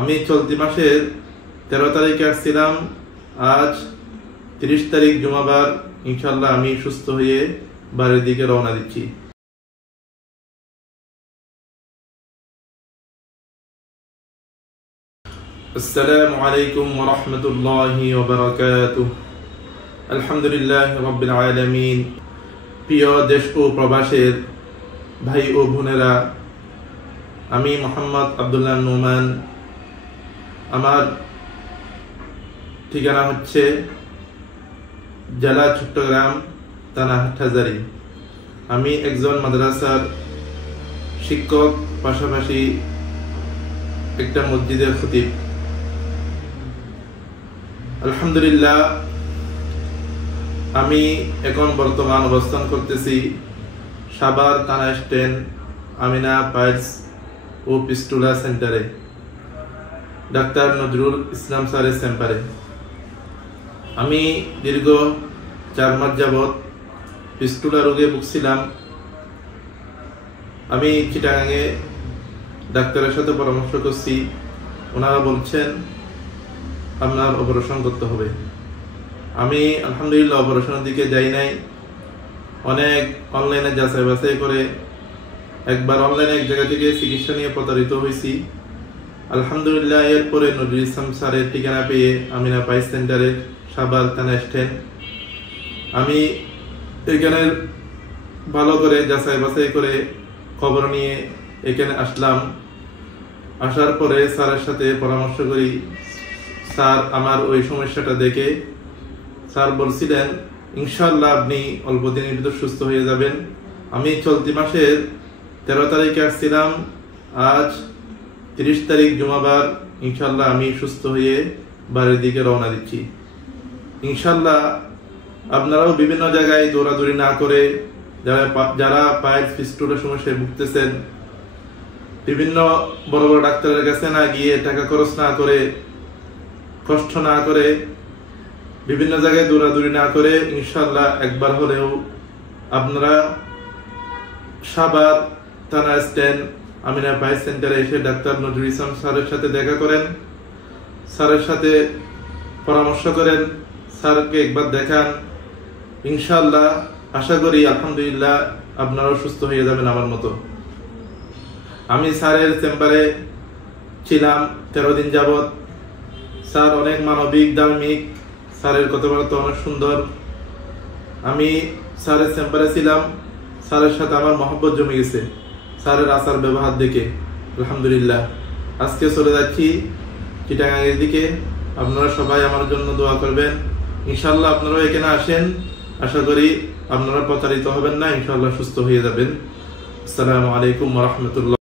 আমি চলতি মাসের 13 তারিখে আসছিলাম। আজ 30 তারিখ জুমাবার। ইনশাআল্লাহ আমি সুস্থ হয়ে বাড়ির দিকে রওনা দিচ্ছি। আসসালামু আলাইকুম ওয়া রাহমাতুল্লাহি ওয়া বারাকাতুহু। আলহামদুলিল্লাহি রাব্বিল আলামিন। প্রিয় দেশ ও প্রবাসের ভাই ও বোনেরা, আমি মোহাম্মদ আব্দুল্লাহ নোমান। আমার ঠিকানা হচ্ছে জেলা চট্টগ্রাম, থানা হাটহাজারী। আমি একজন মাদ্রাসার শিক্ষক, পাশাপাশি একটা মসজিদের খতিব। আলহামদুলিল্লাহ, আমি এখন বর্তমান অবস্থান করতেছি সাভার থানা স্ট্যান্ড আমিনা পাইলস ও পিস্টুলা সেন্টারে, ডাক্তার নজরুল ইসলাম স্যারের চেম্বারে। আমি দীর্ঘ 4 মাস যাবৎ পিস্টুলা রোগে ভুগছিলাম। আমি চিটাগাঙে ডাক্তারের সাথে পরামর্শ করছি। ওনারা বলছেন আপনার অপারেশন করতে হবে। আমি আলহামদুলিল্লাহ অপারেশনের দিকে যাই নাই। অনেক অনলাইনে যাচাই বাছাই করে একবার অনলাইনে এক জায়গা থেকে চিকিৎসা নিয়ে প্রতারিত হয়েছি। আলহামদুলিল্লাহ এরপরে নজরুল ইসলাম স্যারের ঠিকানা পেয়ে আমিনা পাইস সেন্টারের সাভার থানা স্ট্যান্ড, আমি এখানে ভালো করে যাচাই বাছাই করে খবর নিয়ে এখানে আসলাম। আসার পরে স্যারের সাথে পরামর্শ করি। স্যার আমার ওই সমস্যাটা দেখে স্যার বলছিলেন ইনশাআল্লাহ আপনি অল্প দিনের ভিতর সুস্থ হয়ে যাবেন। আমি চলতি মাসের 13 তারিখে আসছিলাম। আজ 30 তারিখ জুমাবার। ইনশাআল্লাহ আমি সুস্থ হয়ে বাড়ির দিকে রওনা দিচ্ছি। ইনশাআল্লাহ আপনারাও বিভিন্ন জায়গায় দৌড়াদৌড়ি না করে, যারা পায়ের পিস্টুলের সমস্যায় ভুগতেছেন, বিভিন্ন বড় বড় ডাক্তারের কাছে না গিয়ে, টাকা খরচ না করে, কষ্ট না করে, বিভিন্ন জায়গায় দৌড়াদৌড়ি না করে ইনশাআল্লাহ একবার হলেও আপনারা সাভার থানা স্ট্যান্ড আমিনা পাইস সেন্টারে এসে ডাক্তার নজরুল ইসলাম স্যারের সাথে দেখা করেন, স্যারের সাথে পরামর্শ করেন, স্যারকে একবার দেখান। ইনশাআল্লাহ আশা করি আলহামদুলিল্লাহ আপনারাও সুস্থ হয়ে যাবেন আমার মতো। আমি স্যারের চেম্বারে ছিলাম 13 দিন যাবৎ। স্যার অনেক মানবিক, ধার্মিক, স্যারের কথাবার্তা অনেক সুন্দর। আমি স্যারের চেম্বারে ছিলাম, স্যারের সাথে আমার মহব্বত জমে গেছে স্যারের আচার ব্যবহার দেখে। আলহামদুলিল্লাহ আজকে চলে যাচ্ছি চিটাগাঙের দিকে। আপনারা সবাই আমার জন্য দোয়া করবেন। ইনশাআল্লাহ আপনারাও এখানে আসেন, আশা করি আপনারা প্রতারিত হবেন না, ইনশাআল্লাহ সুস্থ হয়ে যাবেন। আসসালামু আলাইকুম ওয়া রাহমাতুল্লাহ।